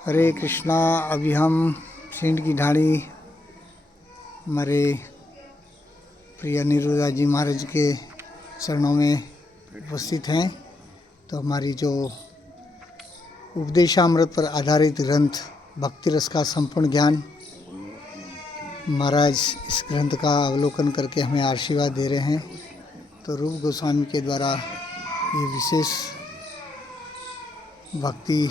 हरे कृष्णा। अभी हम सिंध की ढाणी हमारे प्रिय अनिरुद्धा जी महाराज के चरणों में उपस्थित हैं। तो हमारी जो उपदेशामृत पर आधारित ग्रंथ भक्ति रस का संपूर्ण ज्ञान, महाराज इस ग्रंथ का अवलोकन करके हमें आशीर्वाद दे रहे हैं। तो रूप गोस्वामी के द्वारा ये विशेष भक्ति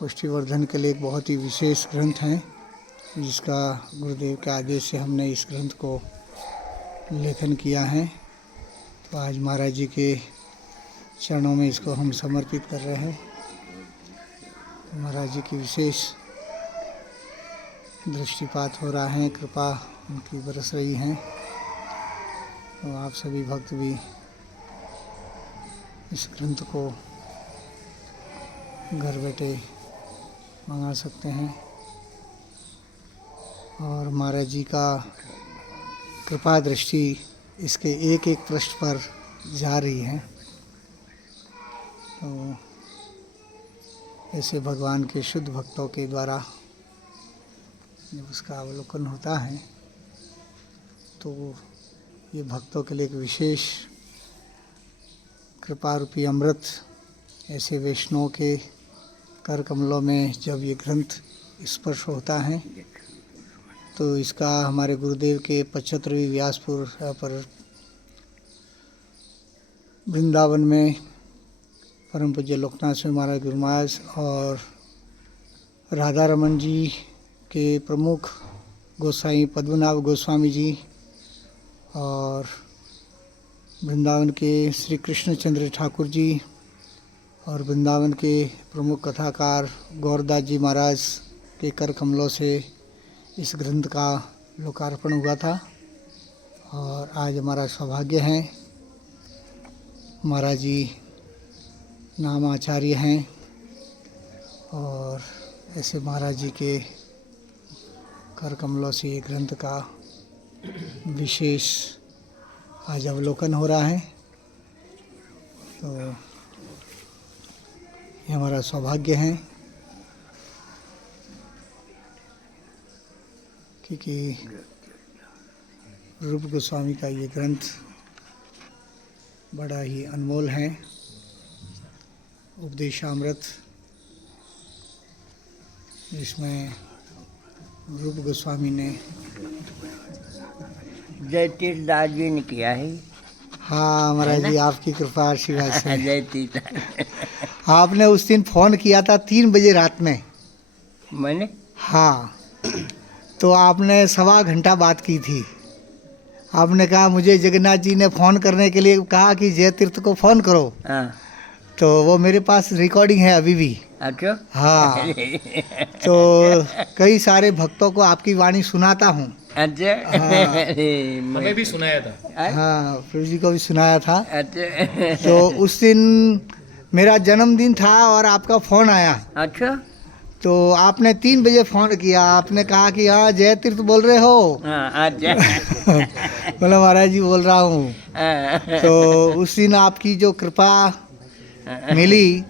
पुष्टिवर्धन के लिए एक बहुत ही विशेष ग्रंथ है, जिसका गुरुदेव के आदेश से हमने इस ग्रंथ को लेखन किया है। तो आज महाराज जी के चरणों में इसको हम समर्पित कर रहे हैं। महाराज जी की विशेष दृष्टिपात हो रहा है, कृपा उनकी बरस रही है। तो आप सभी भक्त भी इस ग्रंथ को घर बैठे मंगा सकते हैं और महाराज जी का कृपा दृष्टि इसके एक एक पृष्ठ पर जा रही है। तो ऐसे भगवान के शुद्ध भक्तों के द्वारा जब उसका अवलोकन होता है तो ये भक्तों के लिए एक विशेष कृपा रूपी अमृत, ऐसे वैष्णव के कर कमलों में जब ये ग्रंथ स्पर्श होता है तो इसका हमारे गुरुदेव के 75वीं व्यासपुर पर वृंदावन में परम पूज्य लोकनाथ स्वामी महाराज गुरु महाराज और राधा रमन जी के प्रमुख गोसाई पद्मनाभ गोस्वामी जी और वृंदावन के श्री कृष्णचंद्र ठाकुर जी और वृंदावन के प्रमुख कथाकार गौरदास जी महाराज के कर कमलों से इस ग्रंथ का लोकार्पण हुआ था। और आज हमारा सौभाग्य है, महाराज जी नाम आचार्य हैं और ऐसे महाराज जी के कर कमलों से ये ग्रंथ का विशेष आज अवलोकन हो रहा है। तो ये हमारा सौभाग्य है क्योंकि रूप गोस्वामी का ये ग्रंथ बड़ा ही अनमोल है। उपदेशामृत, जिसमें रूप गोस्वामी ने जय तीर्थदास जी ने किया है। हाँ महाराज जी, आपकी कृपा आशीर्वाद से। जय तीर्थ। आपने उस दिन फ़ोन किया था 3 बजे रात में। मैंने? हाँ, तो आपने 1.25 घंटा बात की थी। आपने कहा मुझे जगन्नाथ जी ने फ़ोन करने के लिए कहा कि जय तीर्थ को फ़ोन करो। हाँ। तो वो मेरे पास रिकॉर्डिंग है अभी भी। अच्छा। हाँ, तो कई सारे भक्तों को आपकी वाणी सुनाता हूँ। अच्छा। हाँ, हमें भी सुनाया था। हाँ, प्रभु जी को भी सुनाया था। अच्छा। तो उस दिन मेरा जन्मदिन था और आपका फ़ोन आया। अच्छा। तो आपने 3 बजे फ़ोन किया। आपने कहा कि हाँ जय तीर्थ बोल रहे हो? हाँ। अच्छा। बोला महाराज जी बोल रहा हूँ। तो उस दिन आपकी जो कृपा मिली,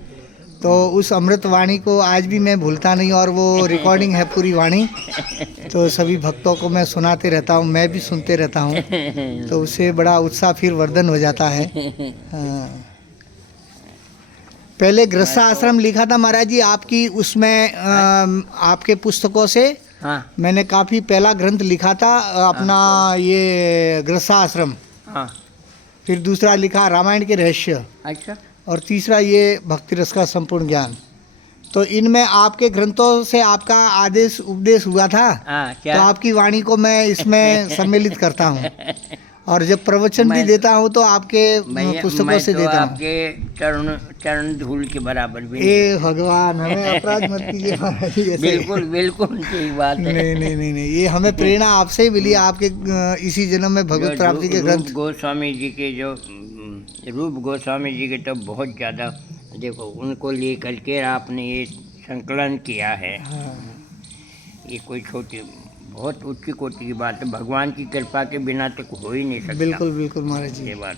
तो उस अमृत वाणी को आज भी मैं भूलता नहीं और वो रिकॉर्डिंग है पूरी वाणी। तो सभी भक्तों को मैं सुनाते रहता हूँ, मैं भी सुनते रहता हूँ। तो उससे बड़ा उत्साह फिर वर्धन हो जाता है। हाँ। पहले गृहस्थ आश्रम लिखा था महाराज जी आपकी, उसमें आपके पुस्तकों से हाँ। मैंने काफ़ी पहला ग्रंथ लिखा था अपना, ये गृहस्थ आश्रम। हाँ। फिर दूसरा लिखा रामायण के रहस्य अच्छा। और तीसरा ये भक्ति रस का संपूर्ण ज्ञान। तो इनमें आपके ग्रंथों से आपका आदेश उपदेश हुआ था। हाँ, तो क्या? आपकी वाणी को मैं इसमें सम्मिलित करता हूँ और जब प्रवचन भी देता हूँ तो आपके पुस्तकों से देता हूँ। आपके चरण धूल के बराबर भी। ए भगवान, हमें अपराध मत कीजिए महाराज जी ऐसे। बिल्कुल बिल्कुल सही बात है। नहीं, ये हमें प्रेरणा आपसे ही मिली, आपके इसी जन्म में भगवत प्राप्ति के ग्रंथ। रूप गोस्वामी जी के जो रूप गोस्वामी जी के तो बहुत ज़्यादा, देखो उनको लेकर के आपने ये संकलन किया है। हाँ। ये कोई छोटी बहुत उच्च कोटि की बात है। भगवान की कृपा के बिना तो हो ही नहीं सकता। बिल्कुल बिल्कुल महाराज जी, ये बात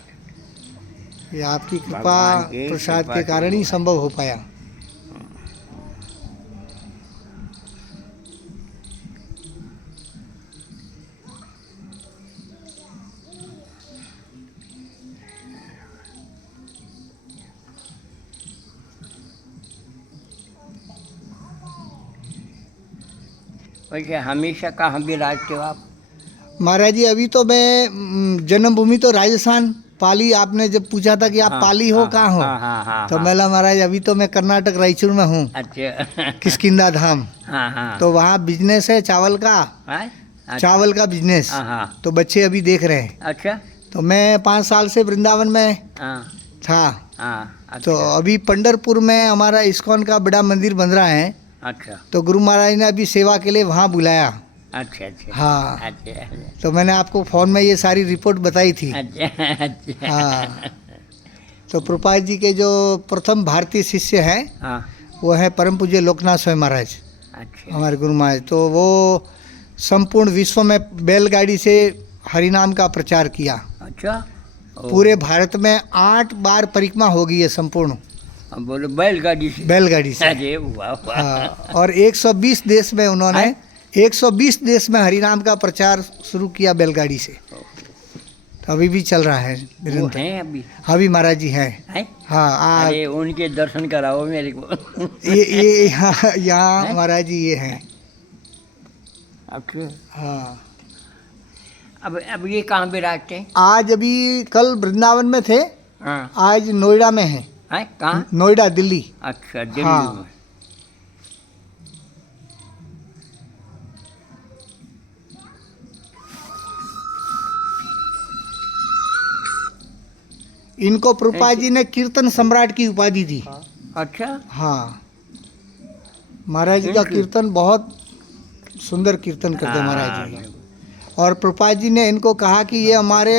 ये आपकी कृपा भगवान के प्रसाद कृपा के से कारण ही हुआ है। संभव हो पाया। वैसे हमेशा कहाँ विराजते हो आप? महाराज जी अभी तो मैं जन्मभूमि तो राजस्थान पाली, आपने जब पूछा था कि आप हाँ, पाली हो हाँ, कहाँ हो, हाँ, तो मैं महाराज अभी तो मैं कर्नाटक रायचूर में हूँ, अच्छा। किष्किंधा धाम। हाँ हाँ। तो वहाँ बिजनेस है चावल का, हाँ? अच्छा। चावल का बिजनेस। हाँ हाँ। तो बच्चे अभी देख रहे हैं। अच्छा। तो मैं 5 साल से वृंदावन में हाँ था। हाँ। तो अच्छा अभी पंढरपुर में हमारा इस्कॉन का बड़ा मंदिर बन रहा है, अच्छा तो गुरु महाराज ने अभी सेवा के लिए वहाँ बुलाया। अच्छा अच्छा। हाँ। अच्छा तो मैंने आपको फ़ोन में ये सारी रिपोर्ट बताई थी। अच्छा अच्छा। हाँ। तो प्रभुपाद जी के जो प्रथम भारतीय शिष्य हैं हाँ। वो है परम पूज्य लोकनाथ स्वामी महाराज, अच्छा हमारे गुरु महाराज। तो वो संपूर्ण विश्व में बैलगाड़ी से हरिनाम का प्रचार किया। अच्छा। ओ, पूरे भारत में 8 बार परिक्रमा हो गई है संपूर्ण अब बोलो बैलगाड़ी से? बैलगाड़ी से। अरे वाह वाह। हाँ। और 120 देश में उन्होंने 120 देश में हरिनाम का प्रचार शुरू किया बैलगाड़ी से। तो अभी भी चल रहा है वो निरंतर। हैं अभी? अभी महाराज जी हैं। हैं? हाँ। अरे उनके दर्शन कराओ मेरे को। ये यहाँ महाराज जी ये हैं। अच्छा। हाँ। अब ये कहाँ विराजते हैं? आज अभी कल वृंदावन में थे, हाँ। आज नोएडा में हैं। हैं कहाँ? नोएडा दिल्ली। अच्छा दिल्ली हाँ। में। इनको प्रभुपाद जी ने कीर्तन सम्राट की उपाधि दी। अच्छा। हाँ। महाराज जी का कीर्तन बहुत सुंदर कीर्तन करते हैं महाराज जी। और प्रभुपाद जी ने इनको कहा कि ये हमारे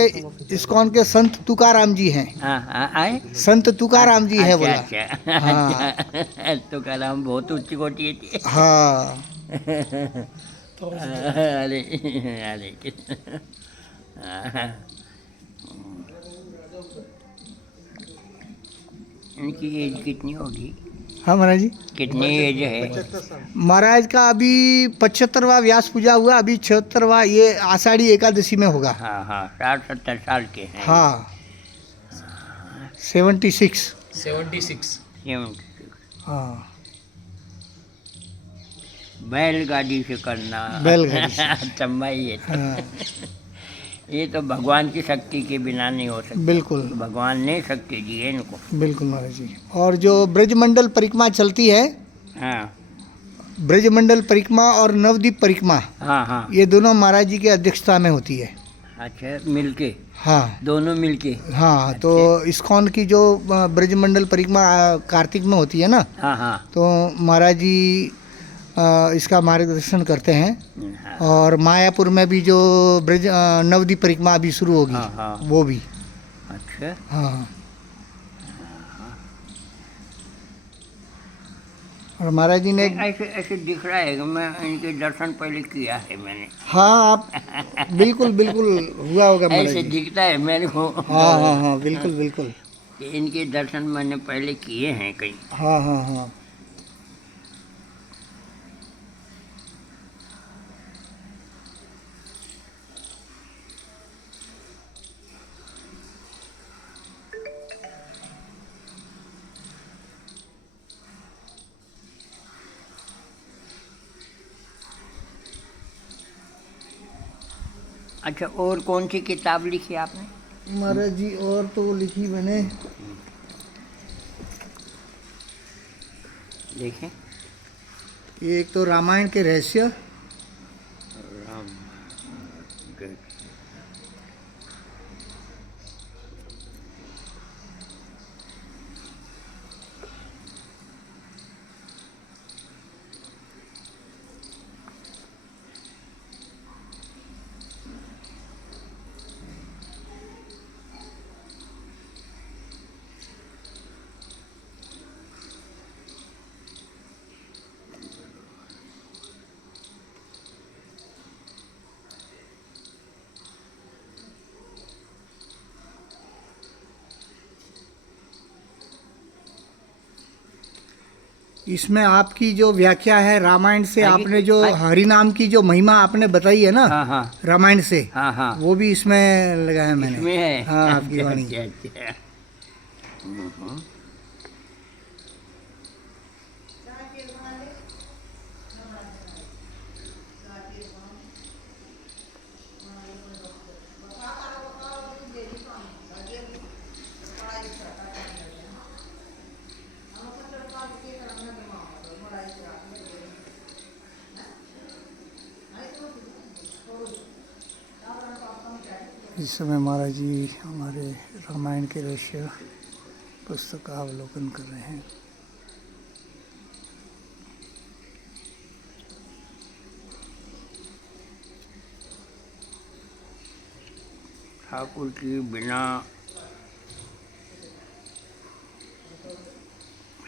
इस्कॉन के संत तुकाराम जी हैं। हाँ आए? संत तुकाराम जी है बोला। अच्छा हाँ। अच्छा। तुकाराम बहुत उच्च कोटि थी। हाँ। अरे अरे। इनकी एज कितनी होगी? हाँ महाराज जी। कितनी एज है? महाराज का अभी 75वां व्यास पूजा हुआ, अभी 76वां ये आषाढ़ी एकादशी में होगा। हाँ हाँ 60-70 साल के हैं। हाँ। 76। 76। हाँ। बैलगाड़ी से करना बैलगाड़ी से। चम्बा ही है। हाँ। ये तो भगवान की शक्ति के बिना नहीं हो सकता। बिल्कुल भगवान ने शक्ति दी है इनको। बिल्कुल महाराज जी। और जो ब्रजमंडल परिक्रमा चलती है, हाँ ब्रजमंडल परिक्रमा और नवद्वीप परिक्रमा, हाँ हाँ। ये दोनों महाराज जी की अध्यक्षता में होती है। अच्छा मिलके? हाँ दोनों मिलके? हाँ। तो इस्कॉन की जो ब्रजमंडल परिक्रमा कार्तिक में होती है ना, हाँ हाँ। तो महाराज जी इसका मार्गदर्शन करते हैं। हाँ और मायापुर में भी जो ब्रज नवद्वीप परिक्रमा अभी शुरू होगी, हाँ, हाँ। वो भी। अच्छा। हाँ। और महाराज जी ने ऐसे ऐसे दिख रहा है कि मैं इनके दर्शन पहले किया है मैंने। हाँ आप बिल्कुल बिल्कुल हुआ होगा महाराज ऐसे जी। दिखता है मेरे को। हाँ हाँ हाँ बिल्कुल बिल्कुल। कि इनके दर्शन मैंने पहले किए हैं कहीं। हाँ हाँ हाँ। अच्छा और कौन सी किताब लिखी आपने? महाराज जी और तो लिखी मैंने, देखें। ये एक तो रामायण के रहस्य, राम गुड। इसमें आपकी जो व्याख्या है रामायण से, आगे- आपने जो आगे- हरि नाम की जो महिमा आपने बताई है ना हाँ हाँ रामायण से, हाँ हाँ। वो भी इसमें लगा है मैंने। इसमें है? हाँ आपकी अच्छा, वाणी। अच्छा, अच्छा। इस समय महाराज जी हमारे रामायण के रहस्य पुस्तक का अवलोकन कर रहे हैं। ठाकुर की बिना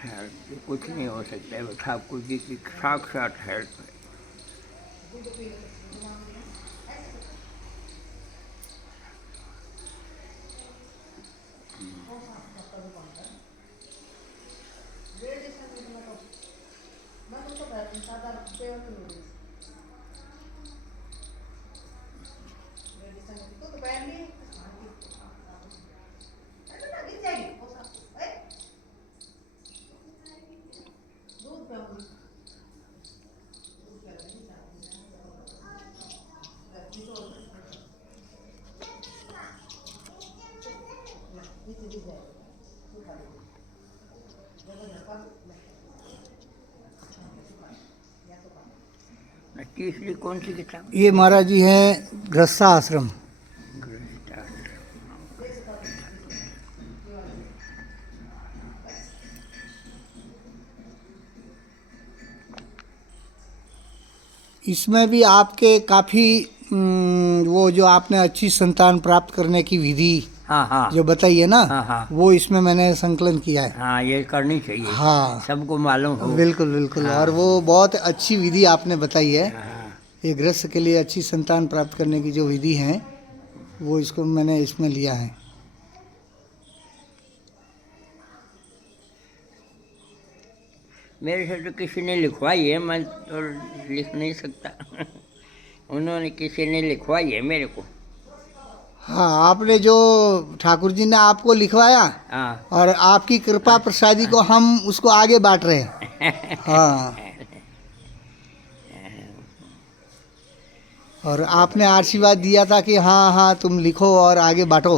हेल्प कुछ नहीं हो सकता है। वो ठाकुर जी की साक्षात हेल्प है। तीसरी कौन सी किताब? ये महाराज जी हैं गृहस्था आश्रम। इसमें भी आपके काफ़ी वो जो आपने अच्छी संतान प्राप्त करने की विधि हाँ हाँ जो बताई है ना, हाँ हाँ वो इसमें मैंने संकलन किया है। हाँ, ये करनी चाहिए। हाँ सबको मालूम हो। बिल्कुल बिल्कुल। हाँ। और वो बहुत अच्छी विधि आपने बताई है। हाँ। ये गृहस्थ के लिए अच्छी संतान प्राप्त करने की जो विधि है वो इसको मैंने इसमें लिया है। मेरे से तो किसी ने लिखवाई है, मैं तो लिख नहीं सकता। उन्होंने किसी ने लिखवाई है मेरे को। हाँ, आपने जो ठाकुर जी ने आपको लिखवाया हाँ और आपकी कृपा प्रसादी को हम उसको आगे बांट रहे हैं। हाँ, और आपने आशीर्वाद दिया था कि हाँ हाँ तुम लिखो और आगे बांटो,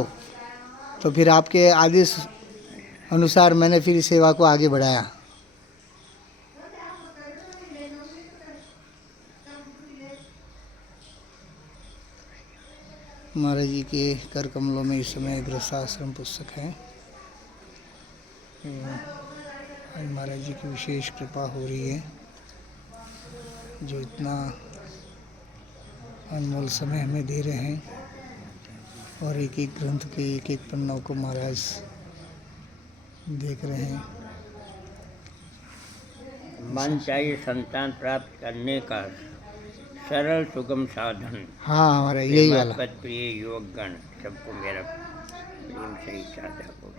तो फिर आपके आदेश अनुसार मैंने फिर इस सेवा को आगे बढ़ाया। महाराज जी के कर कमलों में इस समय गृहस्थाश्रम पुस्तक है। आज महाराज जी की विशेष कृपा हो रही है, जो इतना अनमोल समय हमें दे रहे हैं और एक एक ग्रंथ के एक एक पन्नों को महाराज देख रहे हैं। मन चाहिए संतान प्राप्त करने का सरल सुगम साधन। हाँ, हमारा यही वाला। पद प्रिय योग गण सबको मेरा प्रेम सही साधक हो।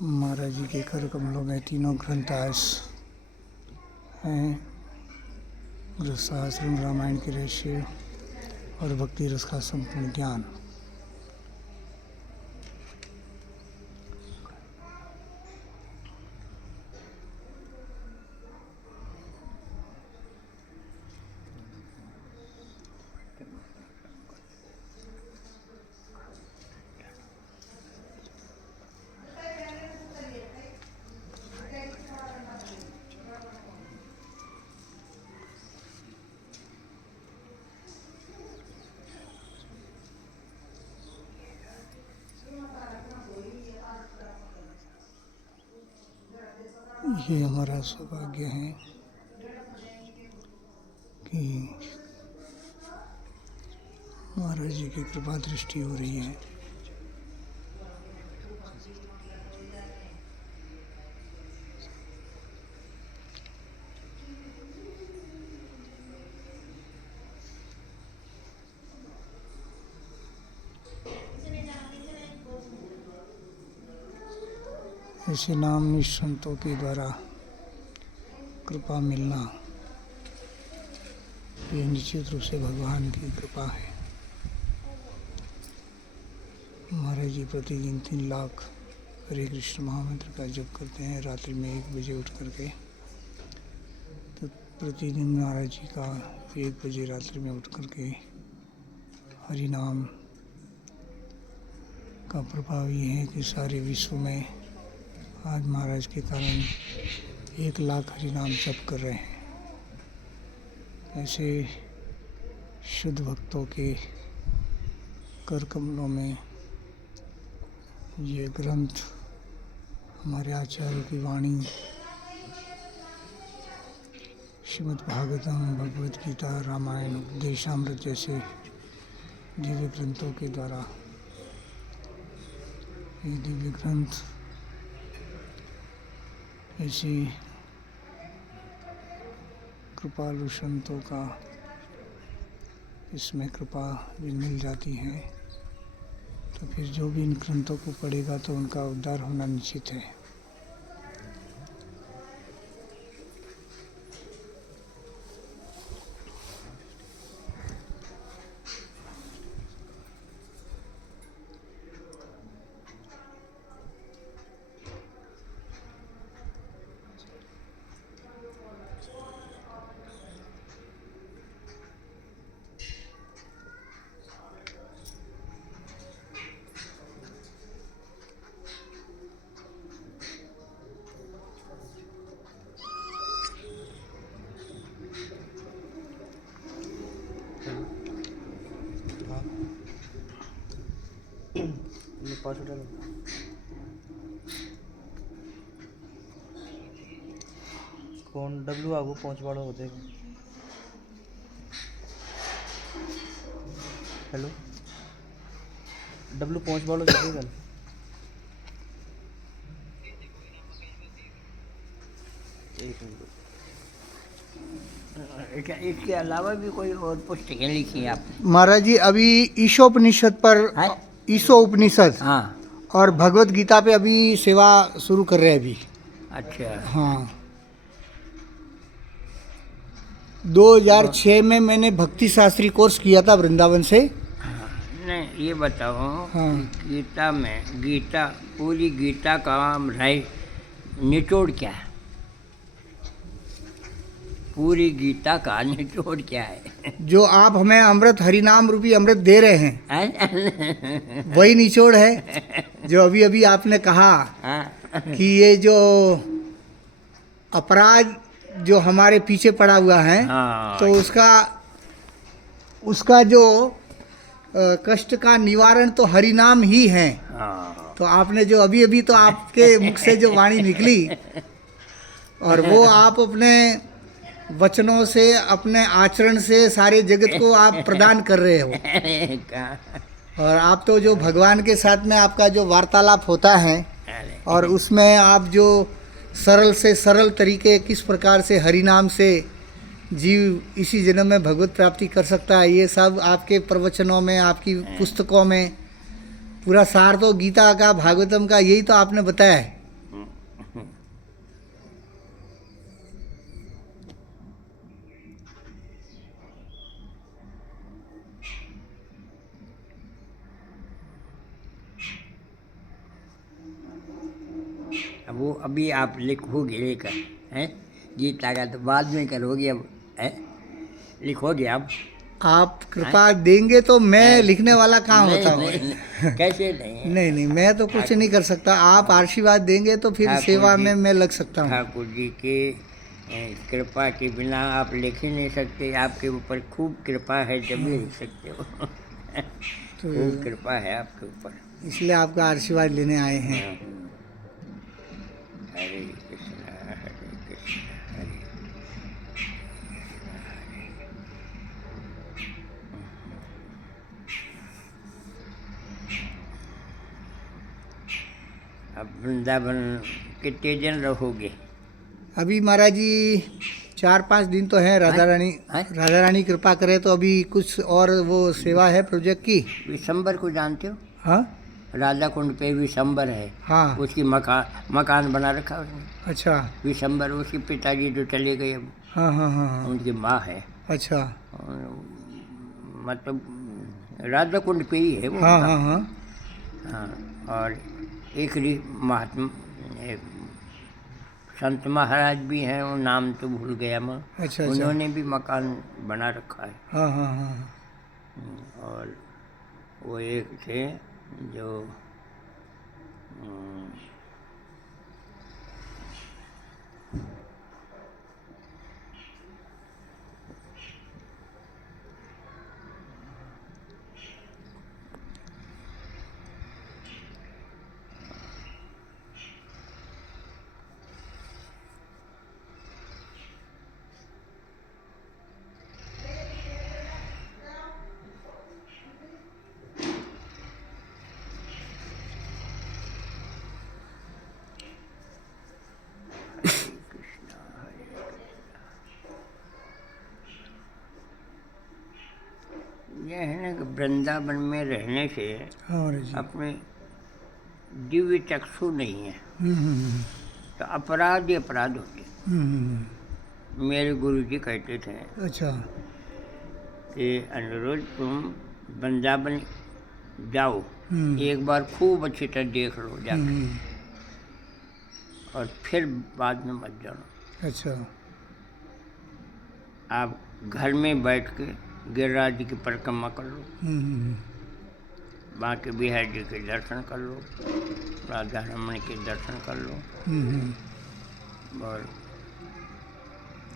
महाराज जी के कर कमलों में तीनों ग्रंथ आज हैं। गृहस्थाश्रम, रामायण के रहस्य और भक्ति रस का संपूर्ण ज्ञान। ये हमारा सौभाग्य है कि महाराज जी की कृपा दृष्टि हो रही है। ऐसे नाम निष्ठंतों के द्वारा कृपा मिलना, ये निश्चित रूप से भगवान की कृपा है। महाराज जी प्रतिदिन 3 लाख हरे कृष्ण महामंत्र का जप करते हैं रात्रि में 1 बजे उठ करके। तो प्रतिदिन महाराज जी का 1 बजे रात्रि में उठ करके हरि नाम का प्रभाव ये है कि सारे विश्व में आज महाराज के कारण 1 लाख हरि नाम जप कर रहे हैं। ऐसे शुद्ध भक्तों के कर कमलों में ये ग्रंथ हमारे आचार्य की वाणी श्रीमद् भागवतम, भगवद गीता, रामायण, उपदेशामृत जैसे दिव्य ग्रंथों के द्वारा ये दिव्य ग्रंथ ऐसी कृपालु संतों का इसमें कृपा भी मिल जाती है, तो फिर जो भी इन ग्रंथों को पढ़ेगा तो उनका उद्धार होना निश्चित है। कौन डब्लू आगू पहुंच वाला होते हैं। हेलो डब्लू पहुंच वाला होते हैं। एक मिनट इसके अलावा भी कोई और पुस्तकें लिखी हैं आपने? महाराज जी अभी ईशोपनिषद पर हैं? ईशोपनिषद हाँ। और भगवत गीता पे अभी सेवा शुरू कर रहे हैं अभी। अच्छा। हाँ 2006 में मैंने भक्ति शास्त्री कोर्स किया था वृंदावन से। नहीं ये बताओ हाँ। गीता में पूरी गीता का राय निचोड़ क्या है? पूरी गीता का निचोड़ क्या है? जो आप हमें अमृत हरिनाम रूपी अमृत दे रहे हैं हैं? वही निचोड़ है। जो अभी अभी आपने कहा हाँ। कि ये जो अपराध जो हमारे पीछे पड़ा हुआ है, हाँ। तो उसका जो कष्ट का निवारण तो हरिनाम ही है। हाँ। तो आपने जो अभी अभी तो आपके मुख से जो वाणी निकली और वो आप अपने वचनों से अपने आचरण से सारे जगत को आप प्रदान कर रहे हो। और आप तो जो भगवान के साथ में आपका जो वार्तालाप होता है और उसमें आप जो सरल से सरल तरीके किस प्रकार से हरिनाम से जीव इसी जन्म में भगवत प्राप्ति कर सकता है, ये सब आपके प्रवचनों में आपकी पुस्तकों में पूरा सार तो गीता का भागवतम का यही तो आपने बताया है। अब वो अभी आप लिखोगे लेकर हैं गीता का, तो बाद में करोगे अब है लिखोगे आप कृपा देंगे तो मैं लिखने वाला कहाँ होता हूँ। कैसे नहीं? नहीं मैं तो कुछ नहीं कर सकता। आप आशीर्वाद देंगे तो फिर सेवा में मैं लग सकता हूँ। ठाकुर जी के कृपा के बिना आप लिख ही नहीं सकते। आपके ऊपर खूब कृपा है जब भी लिख सकते हो। खूब कृपा है आपके ऊपर, इसलिए आपका आशीर्वाद लेने आए हैं। हरे कृष्णा हरे कृष्णा हरे अब वृंदावन कितने दिन रहोगे? अभी महाराज जी 4-5 दिन तो है। राधा रानी कृपा करे तो अभी कुछ और वो सेवा है प्रोजेक्ट की। विशंबर को जानते हो? हाँ राधा कुंड पे विशंबर है। हाँ उसकी मकान बना रखा उसने। अच्छा। विशंबर उसके पिताजी जो चले गए अब। हाँ हाँ हाँ हाँ। उनकी माँ है। अच्छा। मतलब राधा कुंड पे ही है वो। हाँ हाँ हाँ। हाँ, और महात्मा एक संत महाराज भी हैं, वो नाम तो भूल गया मैं। अच्छा। उन्होंने भी मकान बना रखा है। हाँ हाँ हाँ। और वो एक थे जो अम, यह है ना कि वृंदावन में रहने से हाँ महाराज जी। अपने दिव्य चक्षु नहीं है हम्म, तो अपराध ही अपराध होते हैं। मेरे गुरु जी कहते थे अच्छा। कि अनुरोध तुम वृंदावन जाओ, हम्म, एक बार खूब अच्छी तरह देख लो जाकर, हम्म, और फिर बाद में मत जाना। अच्छा। आप घर में बैठ के गिरिराज जी की परिक्रमा कर लो, हम्म, बांके बिहारी जी के दर्शन कर लो, राधा रमन के दर्शन कर लो, हम्म, और